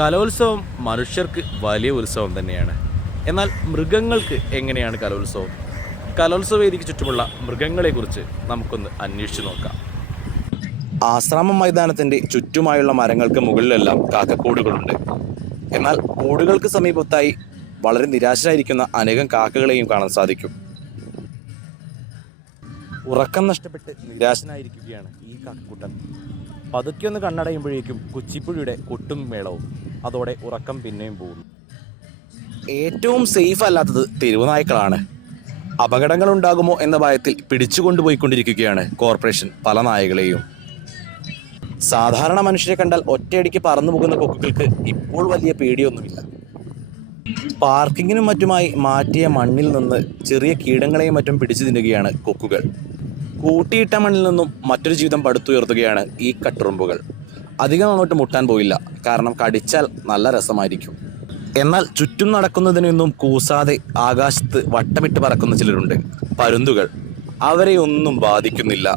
കലോത്സവം മനുഷ്യർക്ക് വലിയ ഉത്സവം തന്നെയാണ്. എന്നാൽ മൃഗങ്ങൾക്ക് എങ്ങനെയാണ് കലോത്സവം? കലോത്സവ വേദിക്ക് ചുറ്റുമുള്ള മൃഗങ്ങളെക്കുറിച്ച് നമുക്കൊന്ന് അന്വേഷിച്ച് നോക്കാം. ആശ്രാമം മൈതാനത്തിൻ്റെ ചുറ്റുമായുള്ള മരങ്ങൾക്ക് മുകളിലെല്ലാം കാക്കക്കൂടുകളുണ്ട്. എന്നാൽ കൂടുകൾക്ക് സമീപത്തായി വളരെ നിരാശരായിരിക്കുന്ന അനേകം കാക്കകളെയും കാണാൻ സാധിക്കും. ഉറക്കം നഷ്ടപ്പെട്ട് നിരാശനായിരിക്കുകയാണ് ഈ കാക്കക്കൂട്ടൻ. പതുക്കെ ഒന്ന് കണ്ണടയുമ്പോഴേക്കും കുച്ചിപ്പുഴിയുടെ കൊട്ടും മേളവും. അതോടെ ഉറക്കം പിന്നെയും പോകുന്നു. ഏറ്റവും സേഫ് അല്ലാത്തത് തെരുവുനായ്ക്കളാണ്. അപകടങ്ങൾ ഉണ്ടാകുമോ എന്ന ഭയത്തിൽ പിടിച്ചുകൊണ്ടുപോയിക്കൊണ്ടിരിക്കുകയാണ് കോർപ്പറേഷൻ പല നായകളെയും. സാധാരണ മനുഷ്യരെ കണ്ടാൽ ഒറ്റയടിക്ക് പറന്നു പോകുന്ന കൊക്കുകൾക്ക് ഇപ്പോൾ വലിയ പേടിയൊന്നുമില്ല. പാർക്കിങ്ങിനും മറ്റുമായി മാറ്റിയ മണ്ണിൽ നിന്ന് ചെറിയ കീടങ്ങളെയും മറ്റും പിടിച്ചു തിന്നുകയാണ് കൊക്കുകൾ. കൂട്ടിയിട്ട മണ്ണിൽ നിന്നും മറ്റൊരു ജീവിതം പടുത്തുയർത്തുകയാണ് ഈ കട്ടുറുമ്പുകൾ. അധികം അങ്ങോട്ട് മുട്ടാൻ പോയില്ല, കാരണം കടിച്ചാൽ നല്ല രസമായിരിക്കും. എന്നാൽ ചുറ്റും നടക്കുന്നതിനൊന്നും കൂസാതെ ആകാശത്ത് വട്ടമിട്ട് പറക്കുന്ന ചിലരുണ്ട്, പരുന്തുകൾ. അവരെ ഒന്നും ബാധിക്കുന്നില്ല.